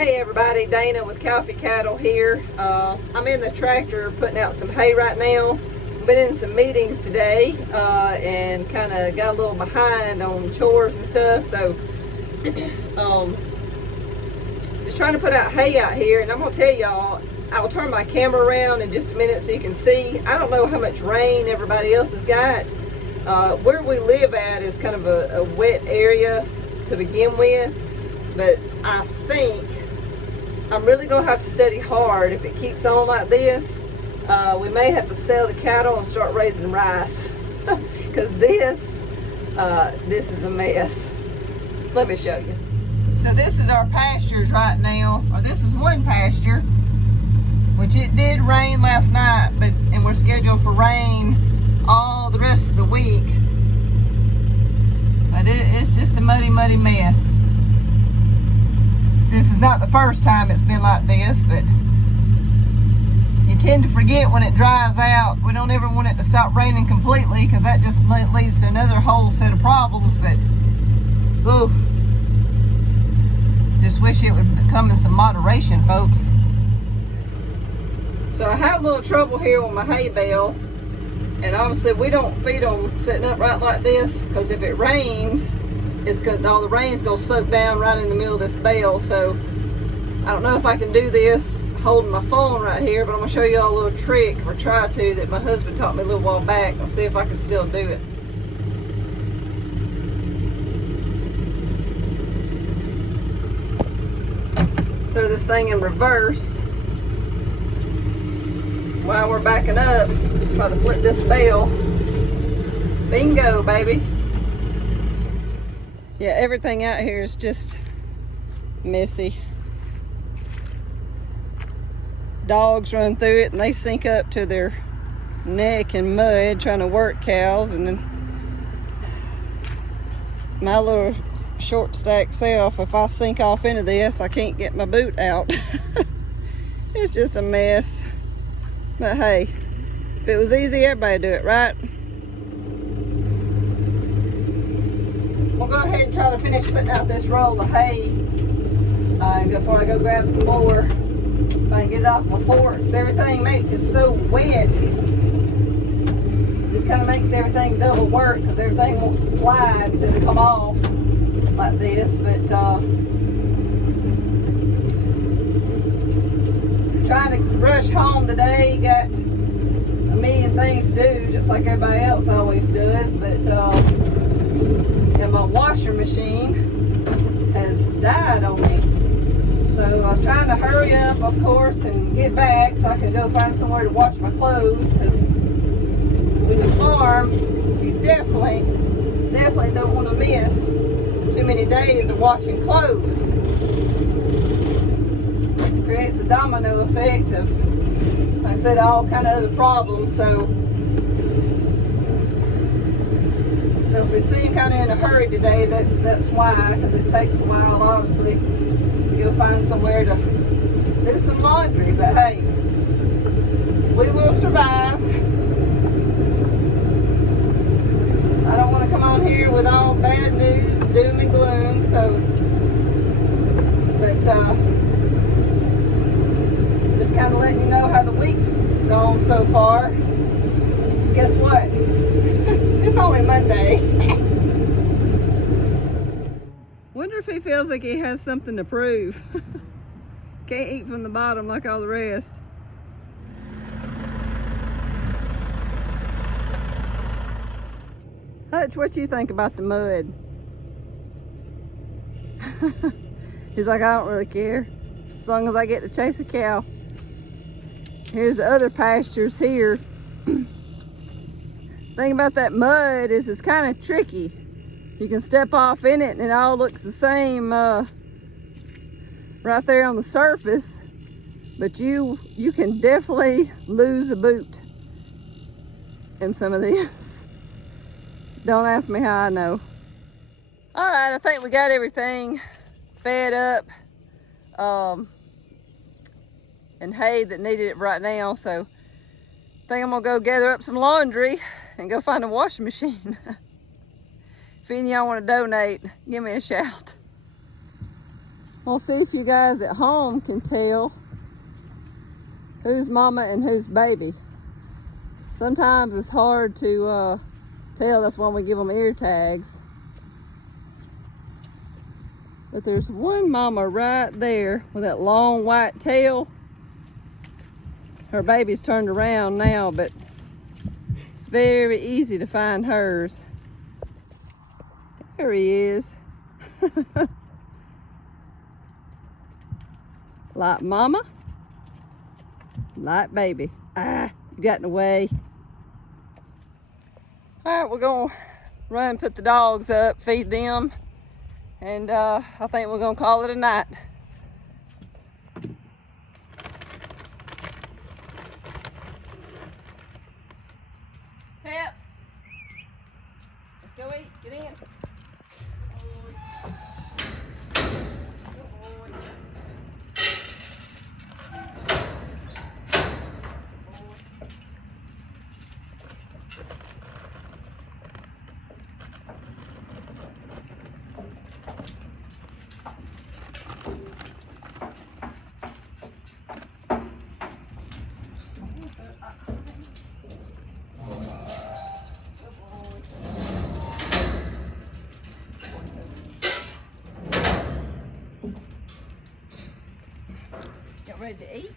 Hey everybody, Dana with Coffee Cattle here. I'm in the tractor putting out some hay right now. Been in some meetings today and kind of got a little behind on chores and stuff, so just trying to put out hay out here. And I'm gonna tell y'all, I'll turn my camera around in just a minute so you can see. I don't know how much rain everybody else has got. Where we live at is kind of a wet area to begin with, but I think I'm really gonna have to study hard. If it keeps on like this, we may have to sell the cattle and start raising rice because this is a mess. Let me show you. So this is our pastures right now, or this is one pasture, which it did rain last night, and we're scheduled for rain all the rest of the week. But it's just a muddy mess. This is not the first time it's been like this, but you tend to forget when it dries out. We don't ever want it to stop raining completely because that just leads to another whole set of problems, but ooh, just wish it would come in some moderation, folks. So I have a little trouble here with my hay bale, and obviously we don't feed them sitting upright like this because if it rains, all the rain's gonna soak down right in the middle of this bale. So I don't know if I can do this holding my phone right here, but I'm gonna show you all a little trick, or try to, that my husband taught me a little while back. I'll see if I can still do it. Throw this thing in reverse while we're backing up. Try to flip this bale. Bingo, baby. Yeah, everything out here is just messy. Dogs run through it and they sink up to their neck in mud trying to work cows, and then my little short stack self, if I sink off into this, I can't get my boot out. It's just a mess. But hey, if it was easy, everybody'd do it, right? We'll go ahead and try to finish putting out this roll of hay before I go grab some more. If I can get it off my forks. Everything is so wet. Just kind of makes everything double work because everything wants to slide instead of come off like this. But trying to rush home today. Got a million things to do, just like everybody else always does. But and my washer machine has died on me. So I was trying to hurry up, of course, and get back so I could go find somewhere to wash my clothes, because with the farm, you definitely don't want to miss too many days of washing clothes. It creates a domino effect of, like I said, all kind of other problems. So if we seem kind of in a hurry today, that's why, because it takes a while, obviously, to go find somewhere to do some laundry. But hey, we will survive. I don't want to come on here with all bad news, doom and gloom. But just kind of letting you know how the week's gone so far. Guess what? It's only Monday. Wonder if he feels like he has something to prove. Can't eat from the bottom like all the rest. Hutch, what you think about the mud? He's like, I don't really care, as long as I get to chase a cow. Here's the other pastures here. Thing about that mud is it's kind of tricky. You can step off in it and it all looks the same right there on the surface, but you can definitely lose a boot in some of this. Don't ask me how I know. All right, I think we got everything fed up and hay that needed it right now, so I think I'm gonna go gather up some laundry and go find a washing machine. If any of y'all want to donate, give me a shout. We'll see if you guys at home can tell who's mama and who's baby. Sometimes it's hard to tell. That's why we give them ear tags. But there's one mama right there with that long white tail. Her baby's turned around now, but it's very easy to find hers. There he is. Like mama, like baby. Ah, you got in the way. All right, we're gonna run, put the dogs up, feed them, and I think we're gonna call it a night. Pep, let's go eat. Get in. Ready to eat?